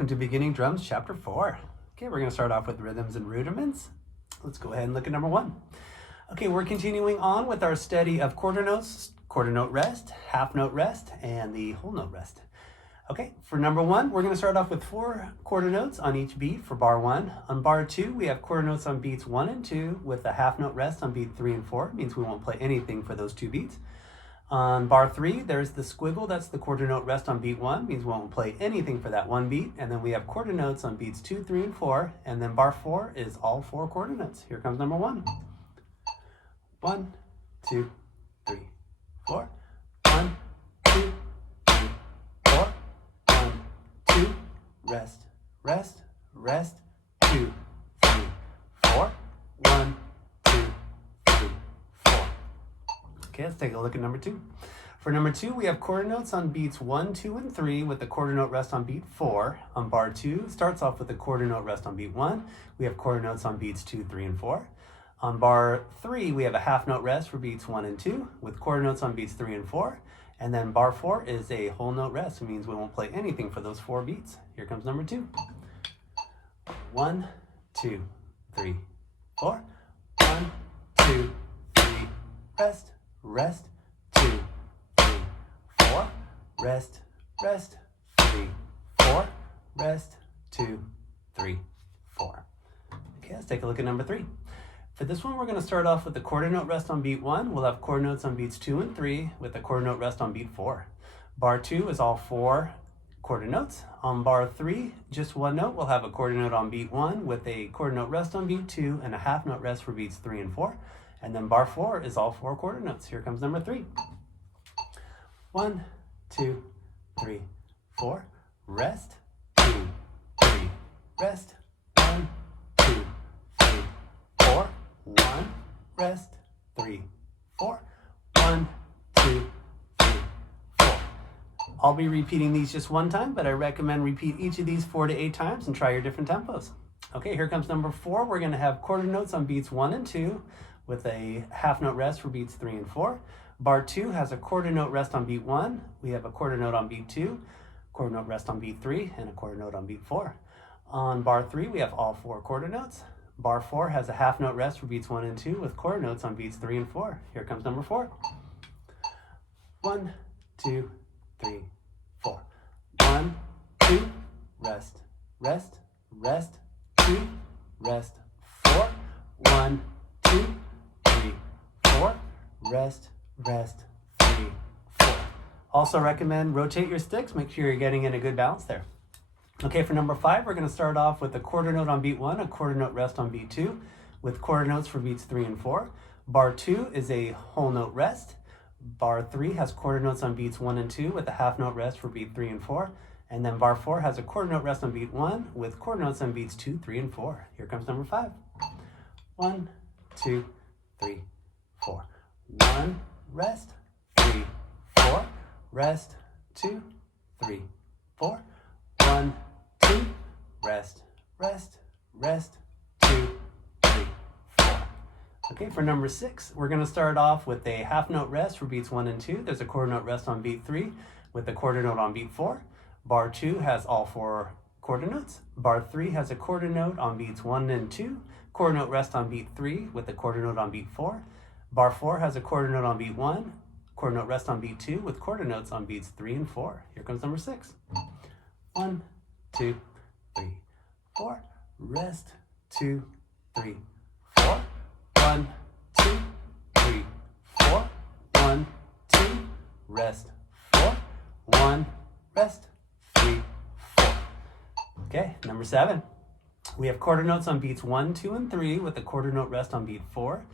welcome to Beginning Drums, Chapter 4. Okay, we're going to start off with rhythms and rudiments. Let's go ahead and look at number 1. Okay, we're continuing on with our study of quarter notes, quarter note rest, half note rest, and the whole note rest. Okay, for number 1, we're going to start off with 4 quarter notes on each beat for bar 1. On bar 2, we have quarter notes on beats 1 and 2 with a half note rest on beat 3 and 4. It means we won't play anything for those 2 beats. On bar 3, there's the squiggle, that's the quarter note rest on beat 1, means we won't play anything for that 1 beat. And then we have quarter notes on beats 2, 3, and 4. And then bar 4 is all 4 quarter notes. Here comes number 1. 1, 2, 3, 4. 1, 2, 3, 4. 1, 2, rest, rest, rest, 2, 3, 4. 1, 2, 3, 4. Okay, let's take a look at number 2. For number 2, we have quarter notes on beats 1, 2, and 3 with the quarter note rest on beat 4. On bar 2, starts off with the quarter note rest on beat 1. We have quarter notes on beats 2, 3, and 4. On bar 3, we have a half note rest for beats 1 and 2 with quarter notes on beats 3 and 4. And then bar 4 is a whole note rest. It means we won't play anything for those 4 beats. Here comes number 2. 1, 2, 3, 4. 1, 2, 3, rest, rest, 2, 3, 4. Rest, rest, 3, 4. Rest, 2, 3, 4. Okay, let's take a look at number 3. For this one, we're going to start off with the quarter note rest on beat 1. We'll have quarter notes on beats 2 and 3 with the quarter note rest on beat 4. Bar 2 is all 4 quarter notes. On bar 3, just 1 note. We'll have a quarter note on beat 1 with a quarter note rest on beat 2 and a half note rest for beats 3 and 4. And then bar 4 is all 4 quarter notes. Here comes number 3. 1, 2, 3, 4. Rest, 2, 3, rest, 1, 2, 3, 4. 1, rest, 3, 4. 1, 2, 3, 4. I'll be repeating these just 1 time, but I recommend repeat each of these 4 to 8 times and try your different tempos. Okay, here comes number 4. We're going to have quarter notes on beats 1 and 2 with a half note rest for beats 3 and 4. Bar 2 has a quarter note rest on beat 1. We have a quarter note on beat 2, quarter note rest on beat 3, and a quarter note on beat 4. On bar 3, we have all 4 quarter notes. Bar 4 has a half note rest for beats 1 and 2 with quarter notes on beats 3 and 4. Here comes number 4. 1, 2, 3, 4. 1, 2, rest, rest, rest, 2, rest, 4. 1, 2, 3, 4. Rest, rest, 3, 4. Also recommend rotate your sticks. Make sure you're getting in a good balance there. Okay, for number 5, we're going to start off with a quarter note on beat 1, a quarter note rest on beat 2, with quarter notes for beats 3 and 4. Bar 2 is a whole note rest. Bar 3 has quarter notes on beats 1 and 2 with a half note rest for beat 3 and 4. And then bar 4 has a quarter note rest on beat 1 with quarter notes on beats 2, 3, and 4. Here comes number 5. 1, 2, 3, 4. 1, rest, 3, 4. Rest, 2, 3, 4. 1, 2, rest, rest, rest, 2, 3, 4. Okay, for number 6, we're going to start off with a half note rest for beats 1 and 2. There's a quarter note rest on beat 3 with a quarter note on beat 4. Bar 2 has all 4 quarter notes. Bar 3 has a quarter note on beats 1 and 2, quarter note rest on beat 3 with a quarter note on beat 4. Bar 4 has a quarter note on beat 1, quarter note rest on beat 2 with quarter notes on beats 3 and 4. Here comes number 6. 1, 2, 3, 4. Rest, 2, 3, 4. 1, 2, 3, 4. 1, 2, rest, 4. 1, rest, 3, 4. Okay, number 7. We have quarter notes on beats 1, 2, and 3 with a quarter note rest on beat 4.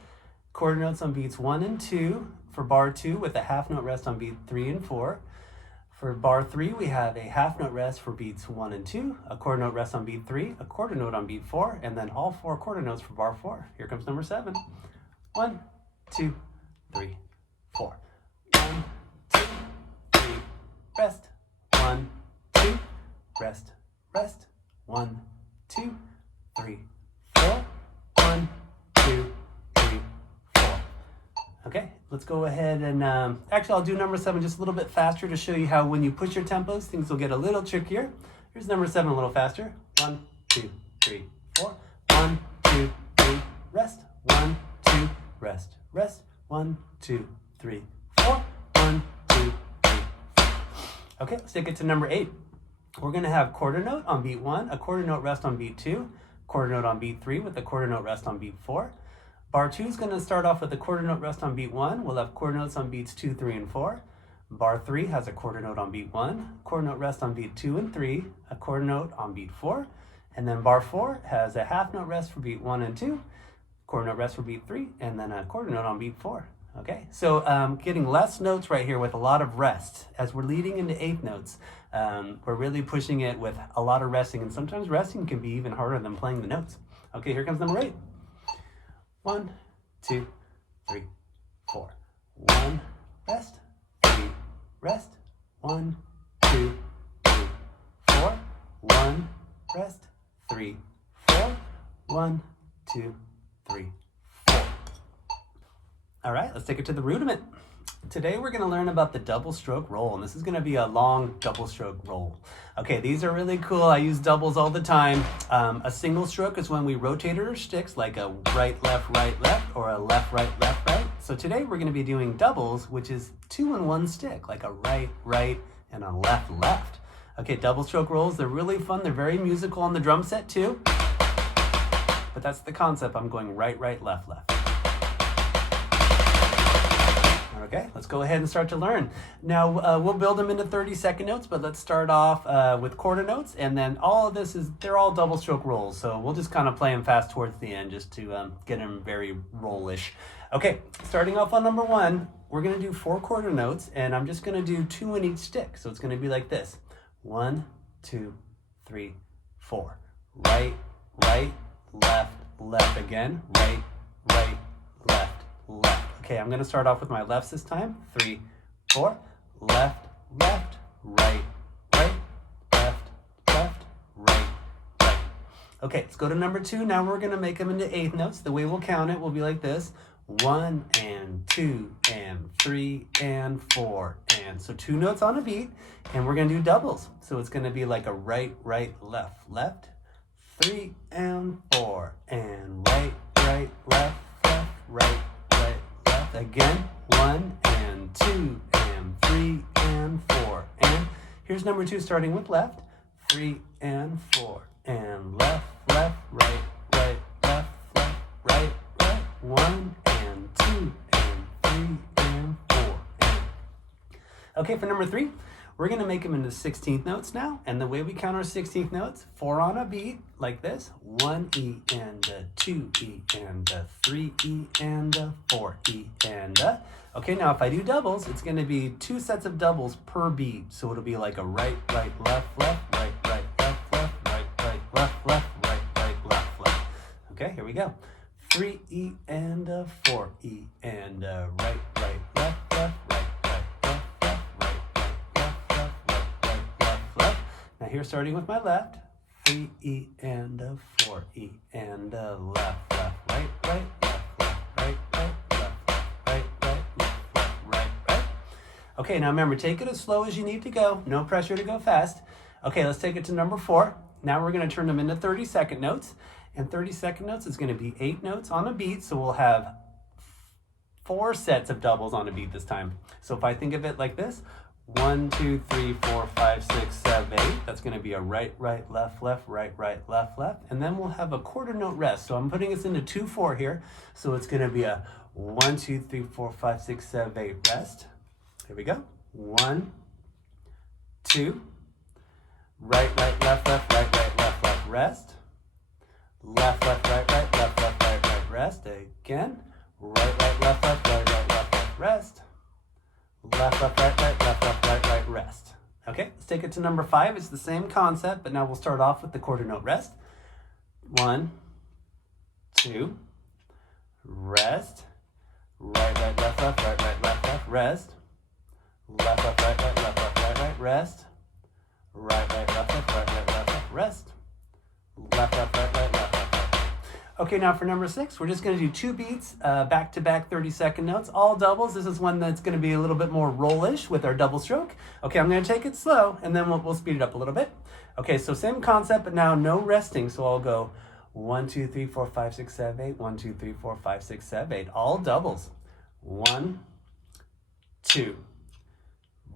Quarter notes on beats 1 and 2 for bar 2 with a half note rest on beat 3 and 4. For bar 3, we have a half note rest for beats 1 and 2, a quarter note rest on beat 3, a quarter note on beat 4, and then all 4 quarter notes for bar 4. Here comes number 7. 1, 2, 3, 4. 1, 2, 3, rest. 1, 2, rest, rest. 1, 2, 3, 4. 1, 2, 3, 4. Okay, let's go ahead and actually I'll do number 7 just a little bit faster to show you how when you push your tempos, things will get a little trickier. Here's number 7 a little faster. 1, 2, 3, 4. 1, 2, 3, rest. 1, 2, rest, rest. 1, 2, 3, 4. 1, 2, 3, 4. Okay, let's take it to number 8. We're going to have quarter note on beat 1, a quarter note rest on beat 2, quarter note on beat 3 with a quarter note rest on beat 4. Bar 2 is going to start off with a quarter note rest on beat 1. We'll have quarter notes on beats 2, 3, and 4. Bar 3 has a quarter note on beat 1, quarter note rest on beat 2 and 3, a quarter note on beat 4. And then bar 4 has a half note rest for beat 1 and 2, quarter note rest for beat 3, and then a quarter note on beat 4. Okay, so getting less notes right here with a lot of rest. As we're leading into 8th notes, we're really pushing it with a lot of resting, and sometimes resting can be even harder than playing the notes. Okay, here comes number 8. 1, 2, 3, 4. 1, rest, 3, rest. 1, 2, 3, 4. 1, rest, 3, 4. 1, 2, 3, 4. All right, let's take it to the rudiment. Today we're going to learn about the double stroke roll, and this is going to be a long double stroke roll. Okay, these are really cool. I use doubles all the time. A single stroke is when we rotate our sticks, like a right, left, or a left, right. So today we're going to be doing doubles, which is 2 in 1 stick, like a right, and a left. Okay, double stroke rolls, they're really fun. They're very musical on the drum set too. But that's the concept. I'm going right, left. Okay, let's go ahead and start to learn. Now, we'll build them into 30-second notes, but let's start off with quarter notes, and then all of this they're all double stroke rolls, so we'll just kind of play them fast towards the end just to get them very rollish. Okay, starting off on number 1, we're going to do 4 quarter notes, and I'm just going to do 2 in each stick, so it's going to be like this. 1, 2, 3, 4. Right, left again. Right, left. Okay, I'm going to start off with my lefts this time. 3, 4. Left, right, left, right. Okay, let's go to number 2. Now we're going to make them into 8th notes. The way we'll count it will be like this. 1 and 2 and 3 and 4. And so 2 notes on a beat, and we're going to do doubles. So it's going to be like a right, left. 3 and 4 and right, left, right. Again, 1 and 2 and 3 and 4. And here's number 2 starting with left. 3 and 4 and left, right, left, right. 1 and 2 and 3 and 4. And okay, for number 3, we're going to make them into 16th notes now. And the way we count our 16th notes, 4 on a beat, like this. 1 E and a 2 E and a 3 E and a 4 E and a. Okay, now if I do doubles, it's going to be 2 sets of doubles per beat. So it'll be like a right, left, right, left. Okay, here we go. 3 E and a 4 E and a right, left. Now here, starting with my left, 3 E and a 4 E and a left, right, right. Okay, now remember, take it as slow as you need to go. No pressure to go fast. Okay, let's take it to number 4. Now we're going to turn them into 30-second notes. And 30-second notes is going to be 8 notes on a beat, so we'll have 4 sets of doubles on a beat this time. So if I think of it like this, 1, 2, 3, 4, 5, 6, 7, 8. That's going to be a right, left, right, left. And then we'll have a quarter note rest. So I'm putting this into 2/4 here. So it's going to be a 1, 2, 3, 4, 5, 6, 7, 8 rest. Here we go. 1, 2, right, left, right, rest. Left, right, left, right, rest. Again. Right, left, right, rest. Left, right, rest. Okay, let's take it to number 5. It's the same concept, but now we'll start off with the quarter note rest. 1, 2, rest. Right, left, right, rest. Left, right, rest. Right, left, right, rest. Left, right, left. Okay, now for number 6, we're just going to do 2 beats, back-to-back 30-second notes, all doubles. This is one that's going to be a little bit more rollish with our double stroke. Okay, I'm going to take it slow, and then we'll speed it up a little bit. Okay, so same concept, but now no resting. So I'll go 1, 2, 3, 4, 5, 6, 7, 8. 1, 2, 3, 4, 5, 6, 7, 8. All doubles. 1, 2.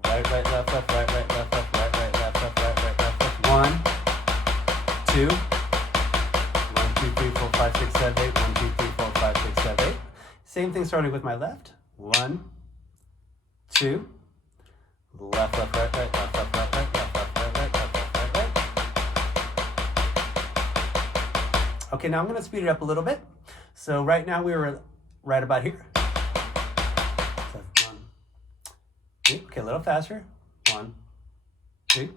Right, right, left, left, right, right, left, left, right, right, left, left, right, right, left, left. 1, 2. 1, 2, 3, 4, 5, 6, 7, 8. 1, 2, 3, 4, 5, 6, 7, 8. Same thing starting with my left. 1, 2. Left, left, right, right, left, left, right, right, left, left, right, right, left, left, right, right. Okay, now I'm going to speed it up a little bit. So right now we were right about here. So 1, 2. Okay, a little faster. 1, 2.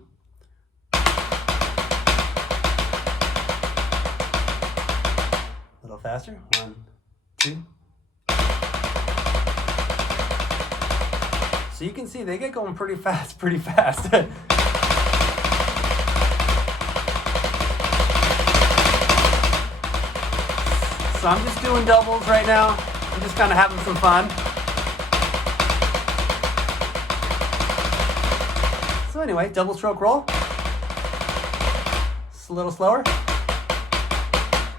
A little faster. 1, 2. So you can see they get going pretty fast, So I'm just doing doubles right now. I'm just kind of having some fun. So anyway, double stroke roll. It's a little slower.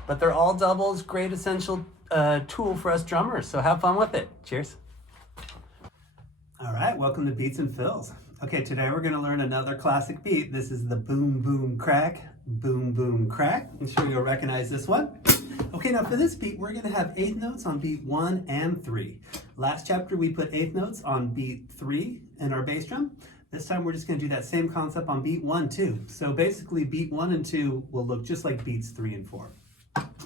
But they're all doubles, great essential tool for us drummers. So have fun with it. Cheers. All right, welcome to Beats and Fills. Okay, today we're going to learn another classic beat. This is the boom, boom, crack, boom, boom, crack. I'm sure you'll recognize this one. Okay, now for this beat, we're going to have 8th notes on beat 1 and 3. Last chapter, we put 8th notes on beat 3 in our bass drum. This time, we're just going to do that same concept on beat 1, too. So basically, beat 1 and 2 will look just like beats 3 and 4.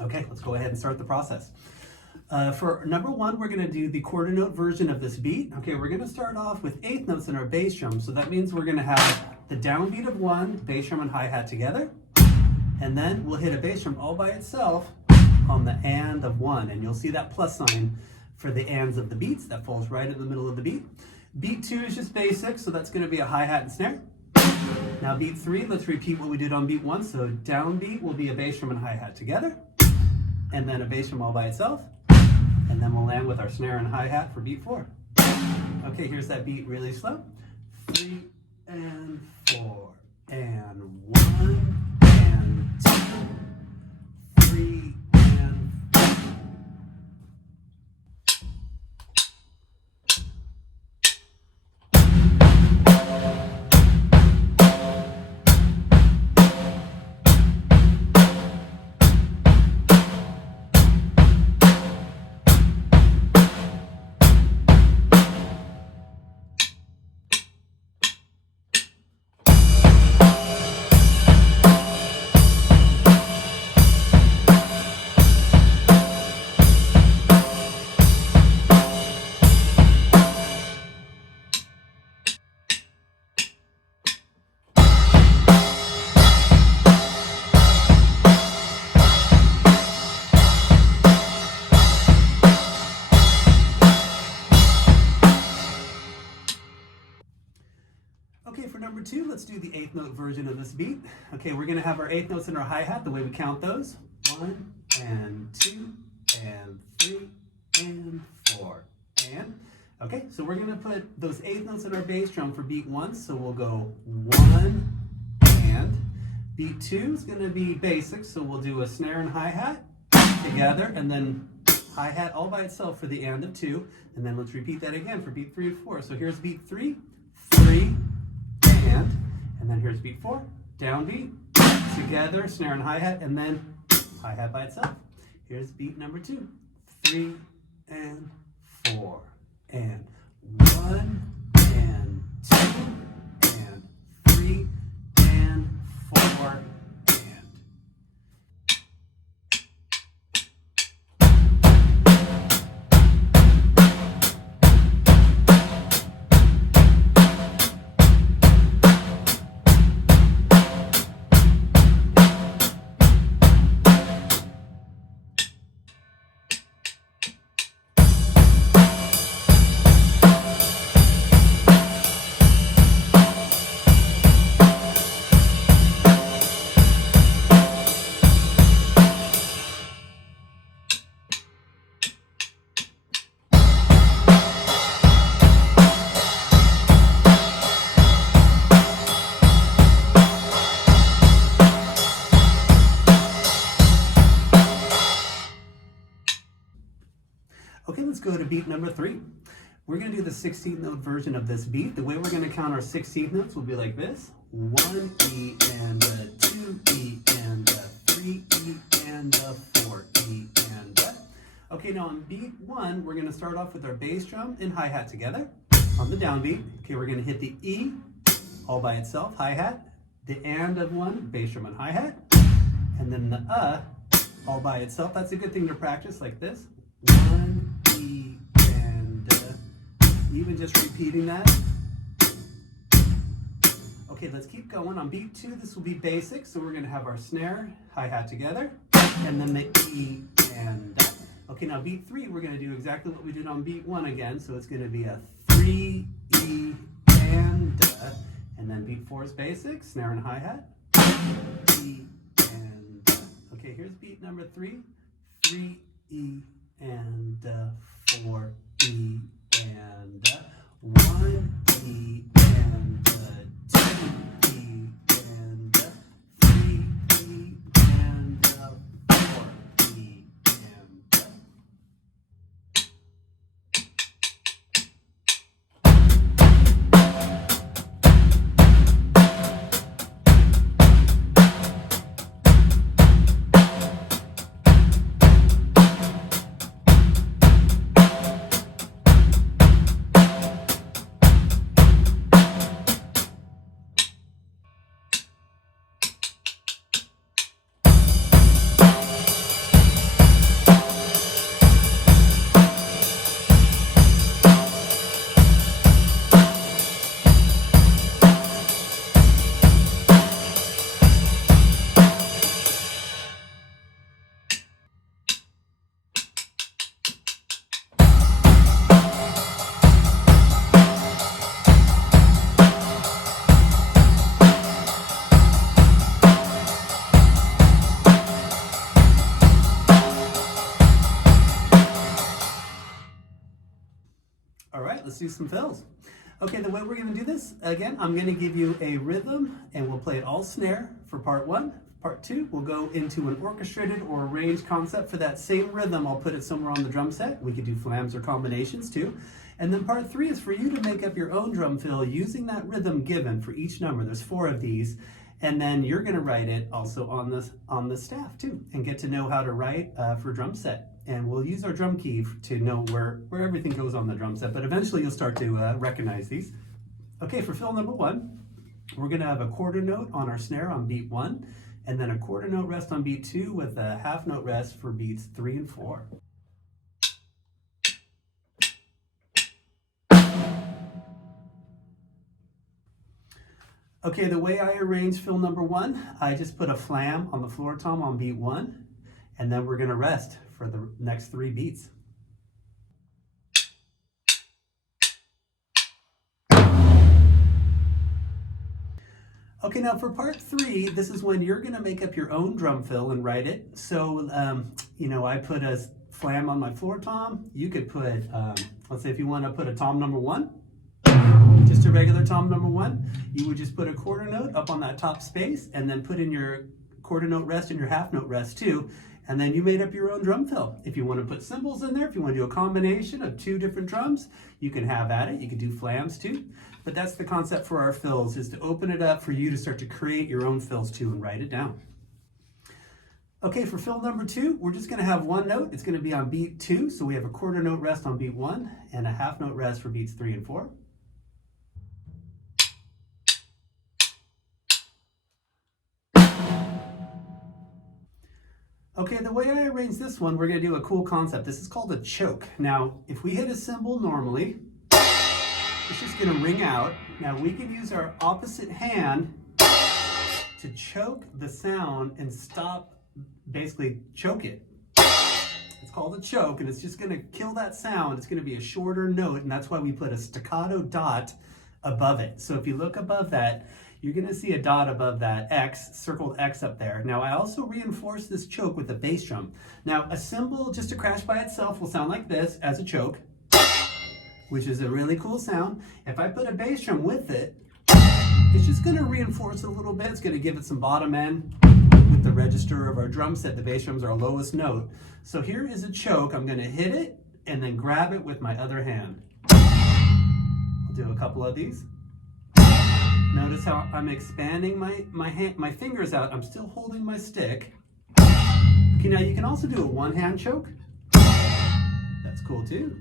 Okay, let's go ahead and start the process. For number 1, we're going to do the quarter note version of this beat. Okay, we're going to start off with 8th notes in our bass drum. So that means we're going to have the downbeat of 1, bass drum and hi-hat together. And then we'll hit a bass drum all by itself on the and of 1. And you'll see that plus sign for the ands of the beats. That falls right in the middle of the beat. Beat 2 is just basic, so that's going to be a hi-hat and snare. Now beat 3, let's repeat what we did on beat 1. So downbeat will be a bass drum and hi-hat together. And then a bass drum all by itself. And then we'll land with our snare and hi-hat for beat 4. Okay, here's that beat really slow. 3 and 4 and 1 and 2, 3 and 4. Okay, for number 2, let's do the 8th note version of this beat. Okay, we're going to have our 8th notes in our hi-hat, the way we count those. 1 and 2 and 3 and 4 and. Okay, so we're going to put those 8th notes in our bass drum for beat 1. So we'll go 1 and. Beat 2 is going to be basic, so we'll do a snare and hi-hat together, and then hi-hat all by itself for the and of 2. And then let's repeat that again for beat 3 and 4. So here's beat 3, 3, and then here's beat 4, downbeat, together, snare and hi-hat, and then hi-hat by itself. Here's beat number 2, 3 and 4 and 1 and 2 and 3 and 4 and. Okay, let's go to beat number 3. We're going to do the 16th note version of this beat. The way we're going to count our 16th notes will be like this. 1 E and a 2 E and a 3 E and a 4 E and a. Okay, now on beat 1, we're going to start off with our bass drum and hi-hat together. On the downbeat, okay, we're going to hit the E all by itself, hi-hat, the and of 1, bass drum and hi-hat, and then the all by itself. That's a good thing to practice like this. 1 E and even just repeating that. Okay, let's keep going. On beat 2, this will be basic, so we're going to have our snare, hi-hat together, and then the E and Okay, now beat 3, we're going to do exactly what we did on beat 1 again, so it's going to be a 3 E and then beat 4 is basic, snare and hi-hat, E and Okay, here's beat number 3, 3 E and 4 E and 1 E and 2 E and 3 E and 4 E and All right, let's do some fills. Okay, the way we're going to do this, again, I'm going to give you a rhythm and we'll play it all snare for part 1. Part 2, we'll go into an orchestrated or arranged concept for that same rhythm. I'll put it somewhere on the drum set. We could do flams or combinations too. And then part 3 is for you to make up your own drum fill using that rhythm given for each number. There's 4 of these. And then you're going to write it also on the staff too, and get to know how to write for drum set. And we'll use our drum key to know where everything goes on the drum set, but eventually you'll start to recognize these. Okay, for fill number 1, we're going to have a quarter note on our snare on beat 1, and then a quarter note rest on beat 2 with a half note rest for beats 3 and 4. Okay, the way I arrange fill number 1, I just put a flam on the floor tom on beat 1, and then we're going to rest for the next 3 beats. Okay, now for part 3, this is when you're going to make up your own drum fill and write it. So, I put a flam on my floor tom. You could put, let's say if you want to put a tom number 1, just a regular tom number 1, you would just put a quarter note up on that top space and then put in your quarter note rest and your half note rest too. And then you made up your own drum fill. If you want to put cymbals in there, if you want to do a combination of 2 different drums, you can have at it. You can do flams too. But that's the concept for our fills, is to open it up for you to start to create your own fills too and write it down. Okay, for fill number 2, we're just going to have 1 note. It's going to be on beat 2. So we have a quarter note rest on beat 1 and a half note rest for beats 3 and 4. Okay, the way I arrange this one, we're going to do a cool concept. This is called a choke. Now, if we hit a cymbal normally, it's just going to ring out. Now, we can use our opposite hand to choke the sound and stop, basically choke it. It's called a choke, and it's just going to kill that sound. It's going to be a shorter note, and that's why we put a staccato dot above it. So if you look above that, you're going to see a dot above that X, circled X up there. Now, I also reinforce this choke with a bass drum. Now, a cymbal, just to crash by itself, will sound like this as a choke, which is a really cool sound. If I put a bass drum with it, it's just going to reinforce it a little bit. It's going to give it some bottom end. With the register of our drum set, the bass drum's our lowest note. So here is a choke. I'm going to hit it, and then grab it with my other hand. I'll do a couple of these. Notice how I'm expanding my fingers out. I'm still holding my stick. Okay, now you can also do a one-hand choke. That's cool too.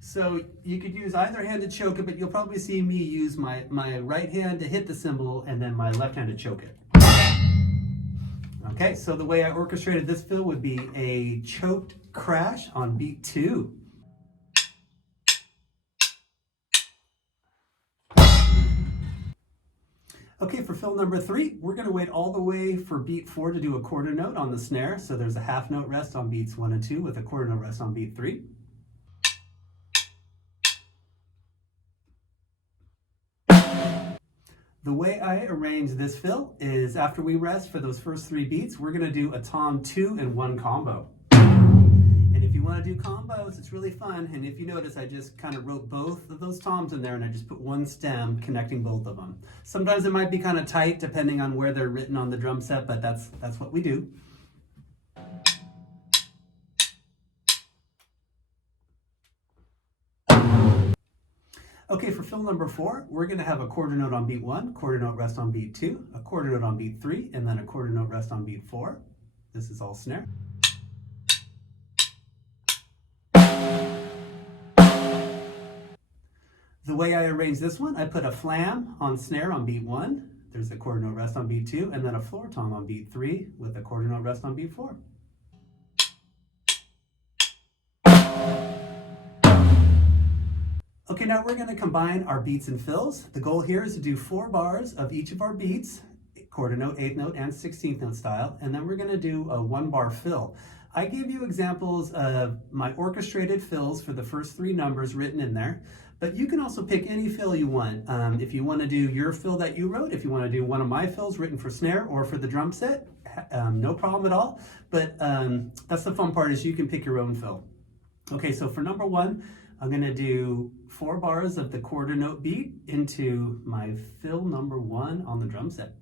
So you could use either hand to choke it, but you'll probably see me use my right hand to hit the cymbal and then my left hand to choke it. Okay, so the way I orchestrated this fill would be a choked crash on beat 2. Okay, for fill number 3, we're going to wait all the way for beat 4 to do a quarter note on the snare. So there's a half note rest on beats 1 and 2 with a quarter note rest on beat 3. The way I arrange this fill is after we rest for those first 3 beats, we're going to do a tom 2 and 1 combo. And if you want to do combos, it's really fun. And if you notice, I just kind of wrote both of those toms in there and I just put one stem connecting both of them. Sometimes it might be kind of tight depending on where they're written on the drum set, but that's what we do. Okay, for fill number 4, we're going to have a quarter note on beat 1, quarter note rest on beat 2, a quarter note on beat 3, and then a quarter note rest on beat 4. This is all snare. The way I arrange this one, I put a flam on snare on beat 1, there's a quarter note rest on beat 2, and then a floor tom on beat 3 with a quarter note rest on beat 4. Okay, now we're going to combine our beats and fills. The goal here is to do 4 bars of each of our beats, quarter note, 8th note, and 16th note style, and then we're going to do a 1-bar fill. I gave you examples of my orchestrated fills for the first 3 numbers written in there, but you can also pick any fill you want. If you want to do your fill that you wrote, if you want to do one of my fills written for snare or for the drum set, no problem at all. But that's the fun part, is you can pick your own fill. Okay, so for number 1, I'm going to do 4 bars of the quarter note beat into my fill number 1 on the drum set.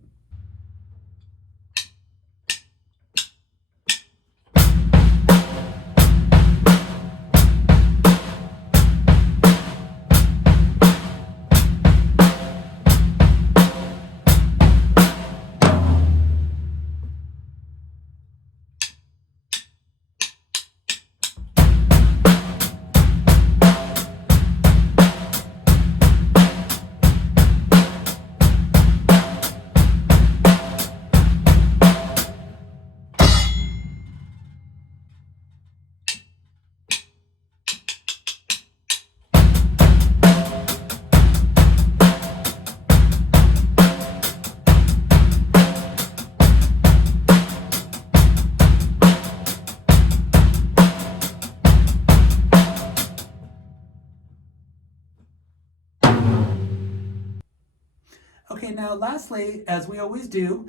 Okay, now lastly, as we always do,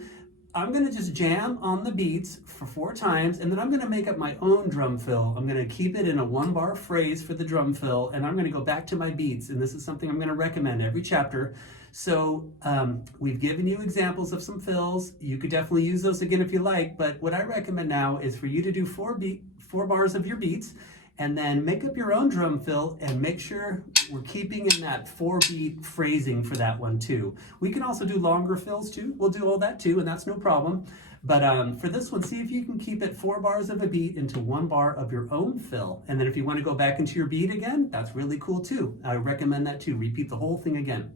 I'm going to just jam on the beats for 4 times, and then I'm going to make up my own drum fill. I'm going to keep it in a 1-bar phrase for the drum fill, and I'm going to go back to my beats, and this is something I'm going to recommend every chapter. So we've given you examples of some fills. You could definitely use those again if you like, but what I recommend now is for you to do 4 bars of your beats, and then make up your own drum fill and make sure we're keeping in that 4-beat phrasing for that one too. We can also do longer fills too. We'll do all that too, and that's no problem. But for this one, see if you can keep it 4 bars of a beat into 1 bar of your own fill. And then if you want to go back into your beat again, that's really cool too. I recommend that too. Repeat the whole thing again.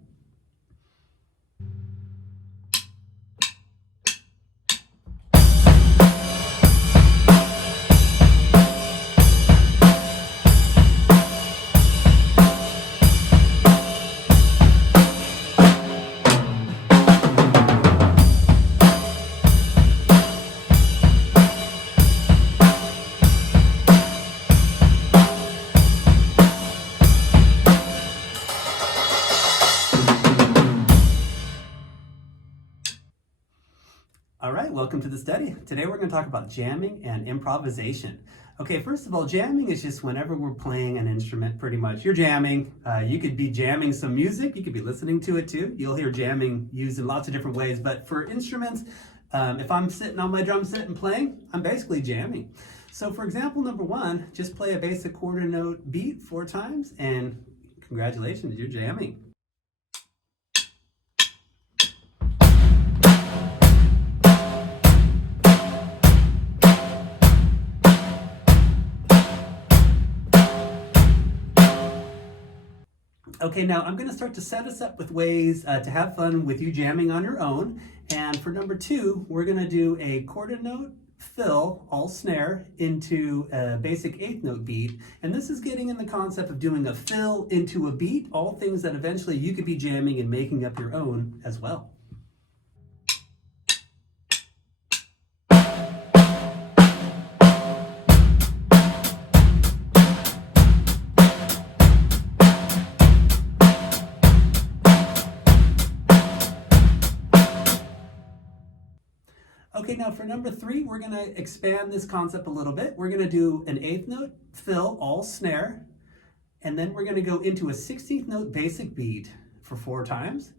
All right, welcome to the study. Today we're going to talk about jamming and improvisation. Okay, first of all, jamming is just whenever we're playing an instrument, pretty much. You're jamming. You could be jamming some music. You could be listening to it too. You'll hear jamming used in lots of different ways. But for instruments, if I'm sitting on my drum set and playing, I'm basically jamming. So for example number 1, just play a basic quarter note beat 4 times and congratulations, you're jamming. Okay, now I'm going to start to set us up with ways to have fun with you jamming on your own. And for number 2, we're going to do a quarter note fill, all snare, into a basic 8th note beat. And this is getting in the concept of doing a fill into a beat, all things that eventually you could be jamming and making up your own as well. Okay, now for number 3, we're going to expand this concept a little bit. We're going to do an 8th note fill, all snare, and then we're going to go into a 16th note basic beat for 4 times.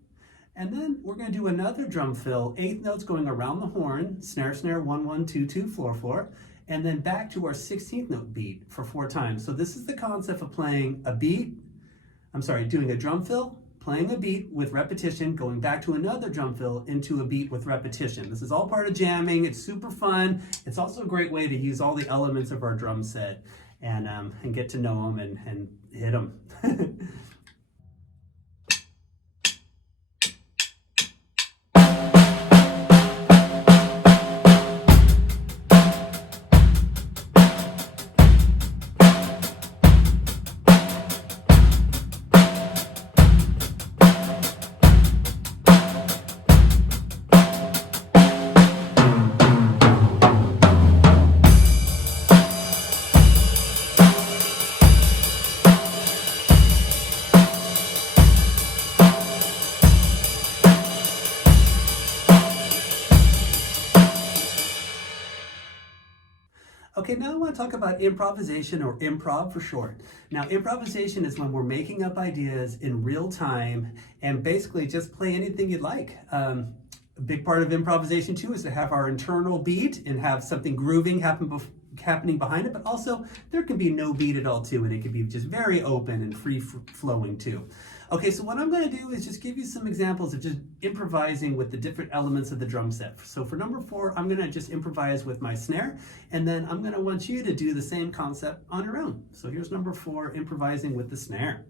And then we're going to do another drum fill, 8th notes going around the horn, snare, snare, 1, 1, 2, 2, floor, floor, and then back to our 16th note beat for 4 times. So this is the concept of playing a beat, doing a drum fill, playing a beat with repetition, going back to another drum fill into a beat with repetition. This is all part of jamming. It's super fun. It's also a great way to use all the elements of our drum set and get to know them and hit them. Okay, now I want to talk about improvisation, or improv for short. Now, improvisation is when we're making up ideas in real time and basically just play anything you'd like. A big part of improvisation too is to have our internal beat and have something grooving happening behind it, but also there can be no beat at all too, and it can be just very open and free flowing too. Okay, so what I'm going to do is just give you some examples of just improvising with the different elements of the drum set. So for number 4, I'm going to just improvise with my snare, and then I'm going to want you to do the same concept on your own. So here's number 4, improvising with the snare.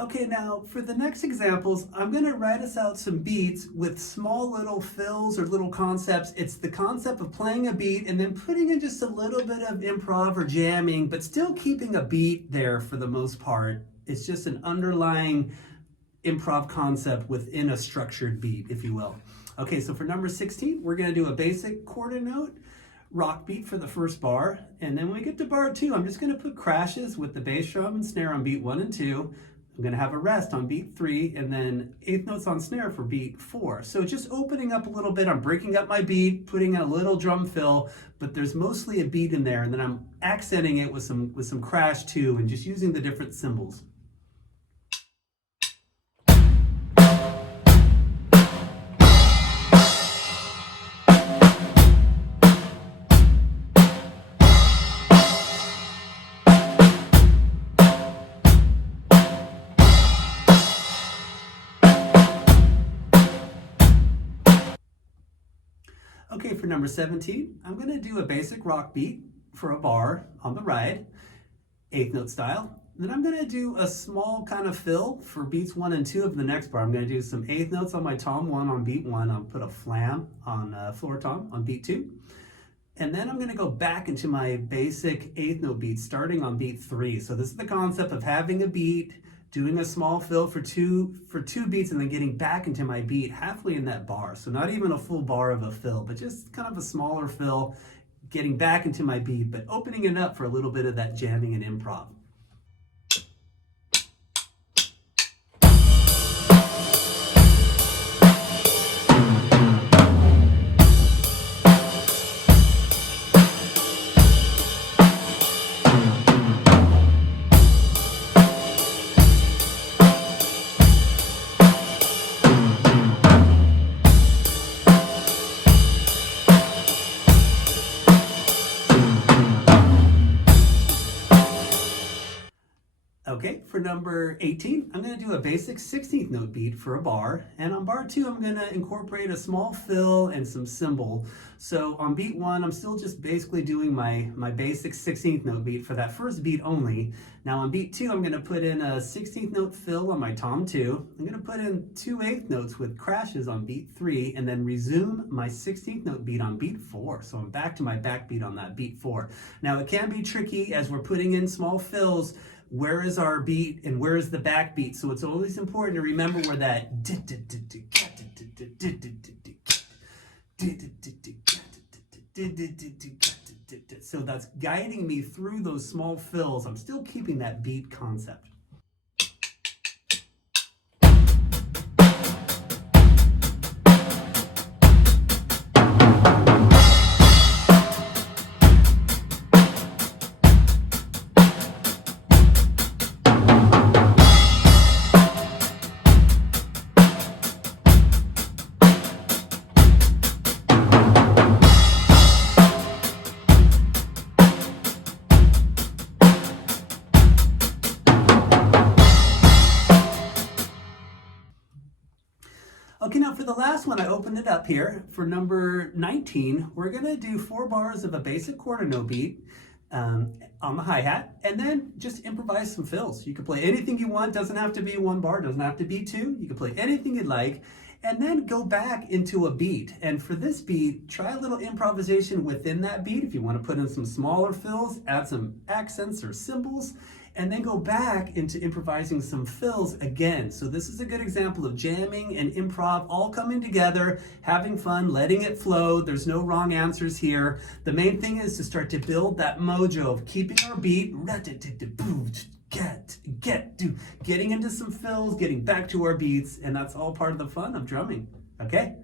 Okay, now for the next examples, I'm going to write us out some beats with small little fills or little concepts. It's the concept of playing a beat and then putting in just a little bit of improv or jamming, but still keeping a beat there for the most part. It's just an underlying improv concept within a structured beat, if you will. Okay, so for number 16, we're going to do a basic quarter note rock beat for the first bar. And then when we get to bar 2, I'm just going to put crashes with the bass drum and snare on beat 1 and 2. I'm going to have a rest on beat 3 and then eighth notes on snare for beat 4. So just opening up a little bit, I'm breaking up my beat, putting in a little drum fill, but there's mostly a beat in there, and then I'm accenting it with some crash too, and just using the different cymbals. Okay, for number 17, I'm going to do a basic rock beat for a bar on the ride, eighth note style. Then I'm going to do a small kind of fill for beats 1 and 2 of the next bar. I'm going to do some eighth notes on my tom 1 on beat 1. I'll put a flam on floor tom on beat 2. And then I'm going to go back into my basic eighth note beat starting on beat 3. So this is the concept of having a beat, doing a small fill for two beats, and then getting back into my beat halfway in that bar. So not even a full bar of a fill, but just kind of a smaller fill, getting back into my beat, but opening it up for a little bit of that jamming and improv. Okay, for number 18, I'm going to do a basic 16th note beat for a bar, and on bar 2, I'm going to incorporate a small fill and some cymbal. So on beat 1, I'm still just basically doing my basic 16th note beat for that first beat only. Now on beat 2, I'm going to put in a 16th note fill on my tom 2. I'm going to put in 2 eighth notes with crashes on beat 3, and then resume my 16th note beat on beat 4. So I'm back to my backbeat on that beat 4. Now it can be tricky as we're putting in small fills. Where is our beat and where is the backbeat? So it's always important to remember where that so that's guiding me through those small fills. I'm still keeping that beat concept. Okay, now for the last one, I opened it up here. For number 19, we're gonna do 4 bars of a basic quarter note beat on the hi-hat, and then just improvise some fills. You can play anything you want, doesn't have to be 1 bar, doesn't have to be 2. You can play anything you'd like, and then go back into a beat. And for this beat, try a little improvisation within that beat. If you wanna put in some smaller fills, add some accents or cymbals, and then go back into improvising some fills again. So this is a good example of jamming and improv all coming together, having fun, letting it flow. There's no wrong answers here. The main thing is to start to build that mojo of keeping our beat, getting into some fills, getting back to our beats, and that's all part of the fun of drumming, okay?